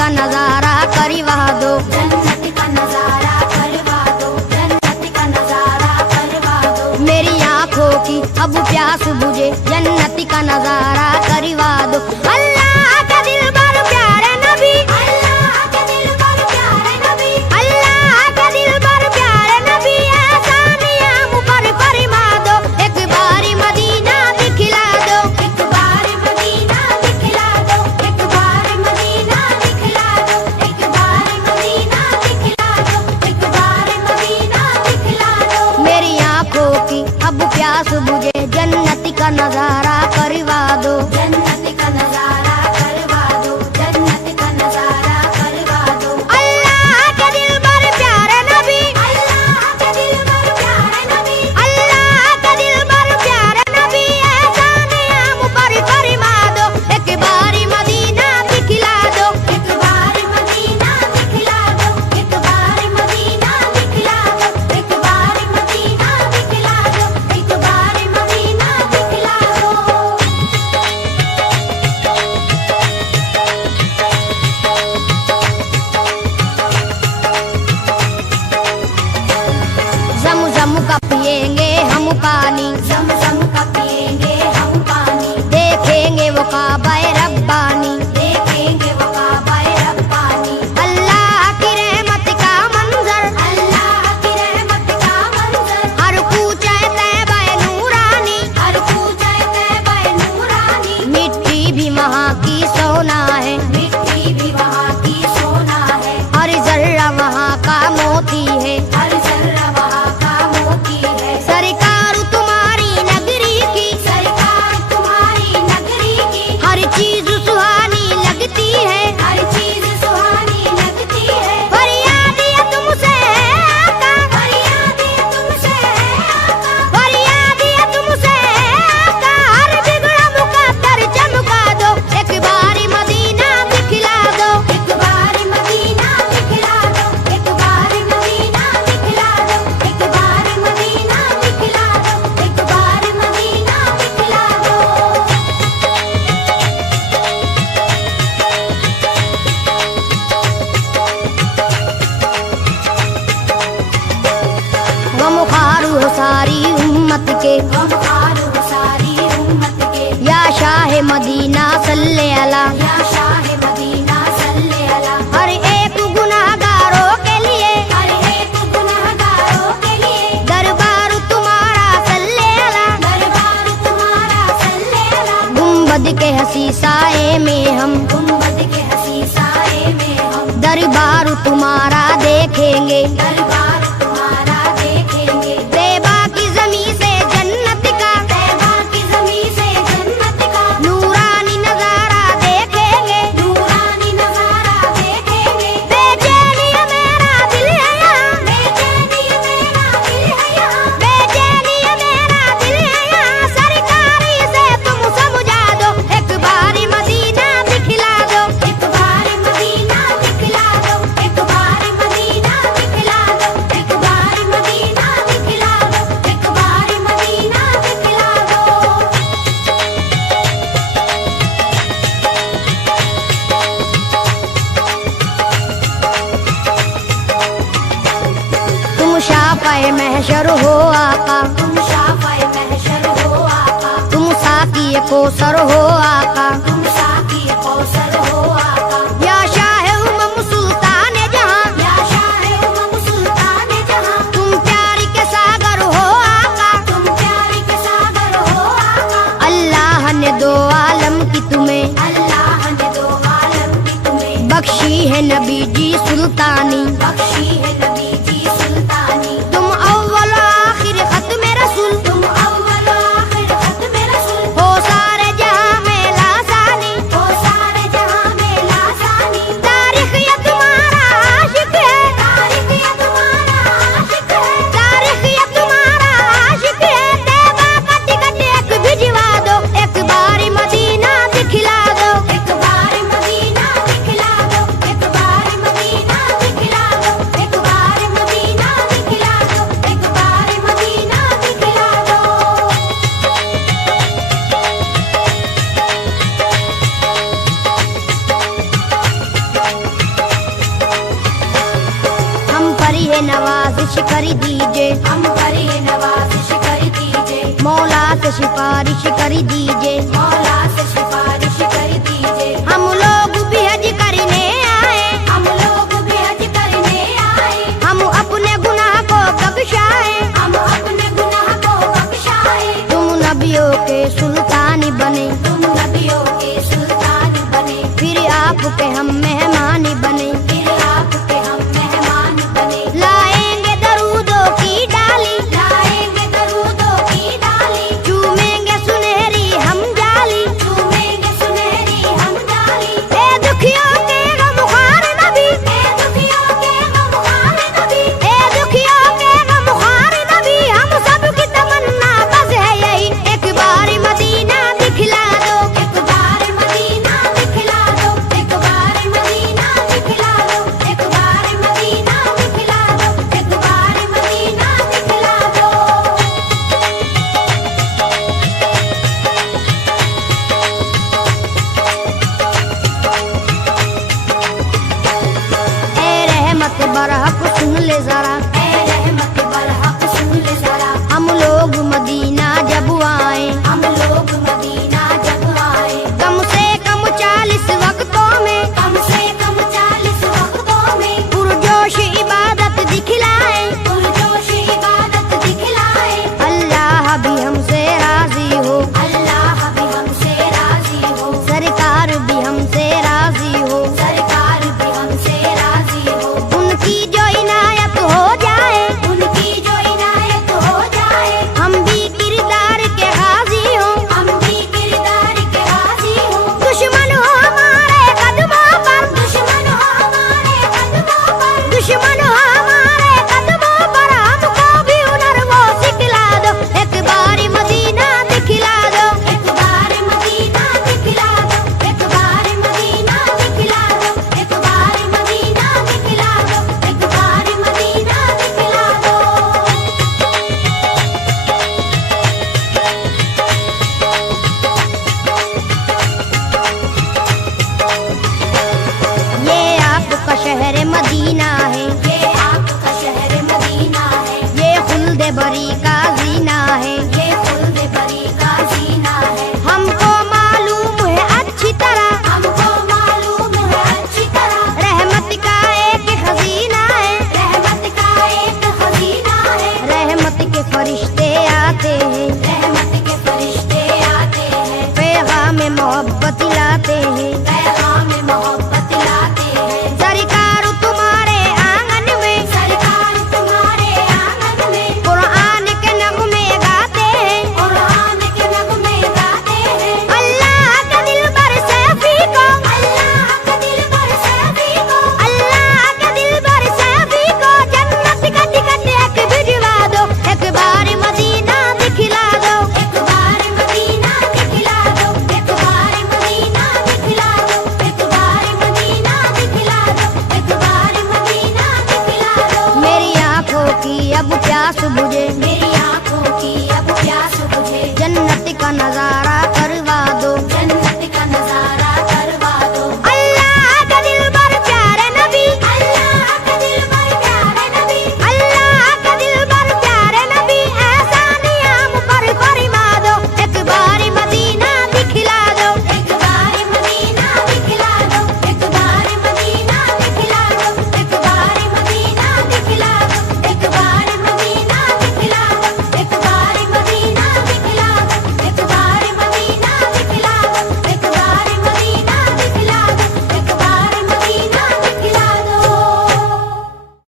का नजारा करवा दो, जन्नत का नजारा करवा दो, जन्नत का नजारा करवा दो। मेरी आंखों की अब प्यास बुझे, जन्नत का नजारा करवा दो। अल्लाह का दिलबर प्यारे नबी, अल्लाह के दिलबर प्यारे नबी, अल्लाह का दिलबर प्यारे नबी, एहसान याम पर फरमा दो, एक बारी मदीना दिखला दो, एक बार मदीना दिखला दो, एक बार मदीना दिखला दो, एक बार मदीना दिखला दो, एक बार मदीना दिखला दो। मेरी आंखों की अब प्यास बुझे, जन्नत का नजारा करवा दो। जन्नत का नजारा करवा दो, जन्नत का नजारा करवा दो। अल्लाह के दिलबर प्यारे नबी, अल्लाह के दिलबर प्यारे नबी, अल्लाह का दिलबर प्यारे नबी, एहसान याम पर फरमा दो, एक बारी मदीना दिखला दो। एक बार मदीना दिखला दो, एक बार मदीना दिखला दो, एक बार मदीना दिखला दो, एक बार मदीना दिखला दो। ज़म का पिएंगे हम पानी, ज़म का पिएंगे हम पानी, देखेंगे वो काबा रब्बानी, देखेंगे वो काबा रब्बानी। अल्लाह की रहमत का मंजर, अल्लाह की रहमत का मंजर, हर कूचा तैबा नूरानी, हर पूजा तैबा नूरानी। मिट्टी भी वहाँ की सोना है, मिट्टी भी वहाँ की सोना है, हर जर्रा वहाँ का मोती है। हर जर्रा वहाँ का मोती है। सरकार तुम्हारी नगरी की, सरकार तुम्हारी नगरी की, हर चीज सुहानी लगती है, हर चीज सुहानी लगती है। फरियाद ये तुमसे है आका, फरियाद ये तुमसे है आका, फरियाद ये तुमसे है आका, हर बिगड़ा मुकद्दर चमका दो, एक बारी मदीना दिखला दो। एक बार मदीना दिखला दो, एक बार मदीना दिखला दो, एक बार मदीना दिखला दो, एक बार मदीना दिखला दो। गमखार हो सारी उम्मत के, गमखार हो सारी उम्मत के, या शाह मदीना सल्ले अला, या शाह मदीना सल्ले अला। हर एक गुनाहगारों के लिए हर एक गुनहगारों के लिए दरबार तुम्हारा सल्ले अला। दरबार तुम्हारा सल्ले अला। गुंबद के हसी साए में हम, गुंबद के हसी साए में हम दरबार तुम्हारा देखेंगे, दरबार तुम्हारा देखेंगे। तैबा की जमी से जन्नत का तैबा की ज़मीं से जन्नत का नूरानी नजारा देखेंगे। नूरानी नजारा देखेंगे। बेचैनी है मेरा दिल है यहाँ, बेचैनी मेरा दिल है यहाँ, बेचैनी है मेरा दिल है यहाँ, सरकारी से तुम समझा दो, एक बारी मदीना दिखला दो। एक बार मदीना दिखला दो, एक बार मदीना दिखला दो, एक बार मदीना दिखला दो, एक बार मदीना दिखला दो। तुम शाफ़े महशर हो आका, तुम शाफ़े महशर हो आका, तुम साकी कौसर हो आका, तुम साकी कौसर हो आका। या शाह उमम सुल्तान जहां, या शाह उमम सुल्तान जहां, तुम प्यार के सागर हो आका। तुम प्यार के सागर हो आका। अल्लाह ने दो आलम की तुम्हें, अल्लाह ने दो आलम की तुम्हें बख्शी है नबी जी सुल्तानी। बख्शी है नबी जी सुल्तानी। तुम अव्वल आखिर खत्म रसूल, तुम अव्वल आखिर खत्म रसूल, हो सारे जहां में लासानी। हो सारे जहां में लासानी। तारीख ये तुम्हारा आशिक है, तारीख ये तुम्हारा आशिक है, तारीख ये तुम्हारा आशिक है, तैबा का टिकट एक भिजवा दो, एक बारी मदीना दिखला दो। एक बार मदीना दिखला दो, एक बार मदीना दिखला दो, एक बार नवाजिश कर दीजिए, हम करे नवाजिश कर दीजिए, मौला से सिफारिश कर दीजिए। मौला से सिफारिश कर दीजिए। हम लोग भी हज करने आए, हम लोग भी हज करने आए, हम अपने गुनाह को बख्शाए। हम अपने गुनाह को बख्शाए। तुम नबियों के सुल्तान बने, तुम नबियों के सुल्तान बने, फिर आपके हम मेहमान बने। फिर आपके हम मेहमान बने। लाएंगे दरूदों की डाली, लाएंगे दरूदों की डाली, चूमेंगे सुनहरी हम जाली। चूमेंगे सुनहरी हम डाली। ए दुखियों के गमख्वार नबी, ए दुखियों के गमख्वार नबी, ए दुखियों के गमख्वार नबी, हम सबकी तमन्ना बस है यही, एक बार मदीना दिखला दो। एक बार मदीना दिखला दो, एक बार मदीना दिखला दो, एक बार मदीना दिखला दो, एक बार मदीना दिखला दो। ए रहमत बरहक सुन ले जरा, ऐ रहमत बरहक सुन ले जरा, हम लोग मदीना जब आए, हम लोग मदीना जब आए, कम से कम 40 वक्तों में कम से कम 40 वक्तों में पुरजोश इबादत दिखलाए। पुरजोश इबादत दिखलाए। अल्लाह भी हमसे राजी हो, अल्लाह भी हमसे राजी हो, सरकार भी हमसे राजी हो, सरकार भी हमसे राजी हो, उनकी जो इनायत हो जाए, उनकी जो इनायत हो जाए, हम भी किरदार के गाजी हो। हम भी किरदार के राजी हो। दुश्मन हो हमारे कदमों पर, दुश्मन हो हमारे कदमों पर, दुश्मन हो हमारे कदमों पर, हमको भी हुनर वो सिखला दो, एक बार मदीना दिखला दो। एक बार मदीना दिखला दो, एक बार मदीना दिखला दो, एक बार मदीना दिखला दो, एक बार मदीना दिखला दो। ये आपका शहर मदीना है, ये आपका शहर मदीना है, ये खुल्द बरी का जीना है। ये खुल्द बरी का जीना है। हमको मालूम है अच्छी तरह, हमको मालूम है अच्छी तरह, रहमत का एक खजीना है। रहमत का एक खजीना है। रहमत के फरिश्ते आते हैं, रहमत के फरिश्ते आते हैं, पैगाम मोहब्बत लाते हैं। पैगाम मोहब्बत लाते हैं। सरकार तुम्हारे आंगन में, सरकार तुम्हारे आंगन में कुरान के नगमे गाते हैं। कुरान के नगमे गाते हैं। अल्लाह का दिल बर सैफी को, अल्लाह का दिल पर सैफी को, अल्लाह का दिल बर सैफी को जन्नत का टिकट एक भिजवा दो, एक बार मदीना दिखला दो। एक बार मदीना दिखला दो, एक बार मदीना दिखला दो, एक बार मदीना दिखला दो, एक बार मदीना दिखला दो। मेरी आंखों की अब प्यास बुझे, मेरी आंखों की अब प्यास बुझे, जन्नत का नजारा